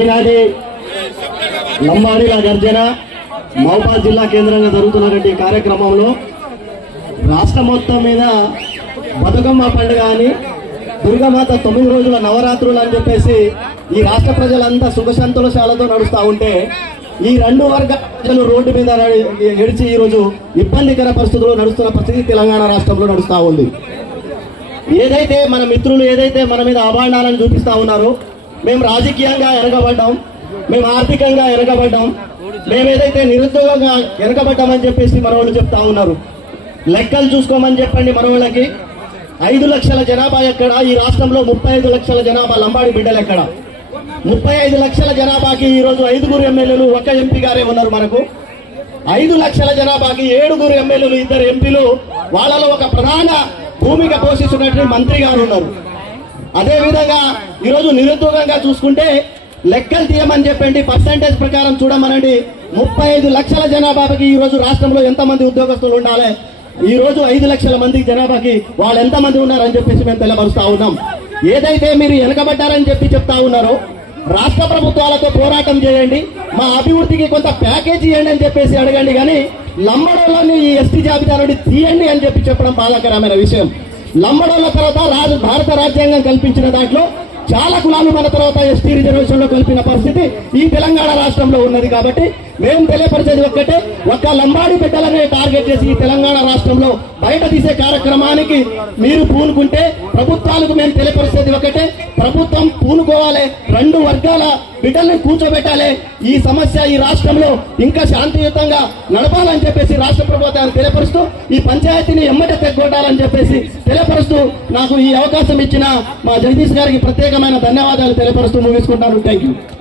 ఈనాటి లంబాడీల గర్జన మౌపా జిల్లా కేంద్రంగా జరుగుతున్నటువంటి కార్యక్రమంలో రాష్ట్రం మొత్తం మీద బతుకమ్మ పండుగ అని దుర్గమాత తొమ్మిది రోజుల నవరాత్రులు అని చెప్పేసి ఈ రాష్ట్ర ప్రజలంతా సుఖ సంతోషాలతో నడుస్తూ ఉంటే ఈ రెండు వర్గ ప్రజలు రోడ్డు మీద నడిచి ఈరోజు ఇబ్బందికర పరిస్థితులు నడుస్తున్న పరిస్థితి తెలంగాణ రాష్ట్రంలో నడుస్తూ ఉంది ఏదైతే మన మిత్రులు ఏదైతే మన మీద అభాండాలను చూపిస్తూ ఉన్నారో మేము రాజకీయంగా ఎరగబడ్డాం మేము ఆర్థికంగా ఎరగబడ్డాం మేమేదైతే నిరుద్యోగంగా ఎరగబడ్డామని చెప్పేసి మరోళ్ళు చెప్తా ఉన్నారు లెక్కలు చూసుకోమని చెప్పండి మరోళ్ళకి ఐదు లక్షల జనాభా ఎక్కడ ఈ రాష్ట్రంలో ముప్పై ఐదు లక్షల జనాభా లంబాడి బిడ్డలు ఎక్కడ ముప్పై ఐదు లక్షల జనాభాకి ఈరోజు ఐదుగురు ఎమ్మెల్యేలు ఒక ఎంపీ గారే ఉన్నారు మనకు ఐదు లక్షల జనాభాకి ఏడుగురు ఎమ్మెల్యేలు ఇద్దరు ఎంపీలు వాళ్ళలో ఒక ప్రధాన భూమిక పోషిస్తున్నట్టు మంత్రి గారు ఉన్నారు అదేవిధంగా ఈరోజు నిరుద్యోగంగా చూసుకుంటే లెక్కలు తీయమని చెప్పండి పర్సంటేజ్ ప్రకారం చూడమనండి ముప్పై ఐదు లక్షల జనాభాకి ఈ రోజు రాష్ట్రంలో ఎంతమంది ఉద్యోగస్తులు ఉండాలి ఈ రోజు ఐదు లక్షల మంది జనాభాకి వాళ్ళు ఎంతమంది ఉన్నారని చెప్పేసి మేము తెలియపరుస్తా ఉన్నాం ఏదైతే మీరు వెనకబడ్డారని చెప్పి చెప్తా ఉన్నారో రాష్ట్ర ప్రభుత్వాలతో పోరాటం చేయండి మా అభివృద్ధికి కొంత ప్యాకేజ్ ఇవ్వండి అని చెప్పేసి అడగండి కానీ లంబడోళ్ళని ఈ ఎస్టీ జాబితా నుండి తీయండి అని చెప్పి చెప్పడం బాధాకరమైన విషయం లంబడోళ్ళ తర్వాత రాజు భారత రాజ్యాంగం కల్పించిన దాంట్లో చాలా కులాలు మన తర్వాత ఎస్టీ రిజర్వేషన్ లో కలిపిన పరిస్థితి ఈ తెలంగాణ రాష్ట్రంలో ఉన్నది కాబట్టి మేము తెలియపరిచేది ఒక్కటే ఒక్క లంబాడి బిడ్డలనే టార్గెట్ చేసి ఈ తెలంగాణ రాష్ట్రంలో బయట తీసే కార్యక్రమానికి మీరు పూనుకుంటే ప్రభుత్వాలకు మేము తెలియపరిచేది ఒకటే ప్రభుత్వం పూనుకోవాలి రెండు వర్గాల బిడ్డల్ని కూర్చోబెట్టాలి ఈ సమస్య ఈ రాష్ట్రంలో ఇంకా శాంతియుతంగా నడపాలని చెప్పేసి రాష్ట్ర ప్రభుత్వాన్ని తెలియపరుస్తూ ఈ పంచాయతీని ఎమ్మట తెగొట్టాలని చెప్పేసి తెలియపరుస్తూ నాకు ఈ అవకాశం ఇచ్చిన మా జగదీష్ గారికి ప్రత్యేకమైన ధన్యవాదాలు తెలియపరుస్తూ ముగించుకుంటాను థ్యాంక్ యూ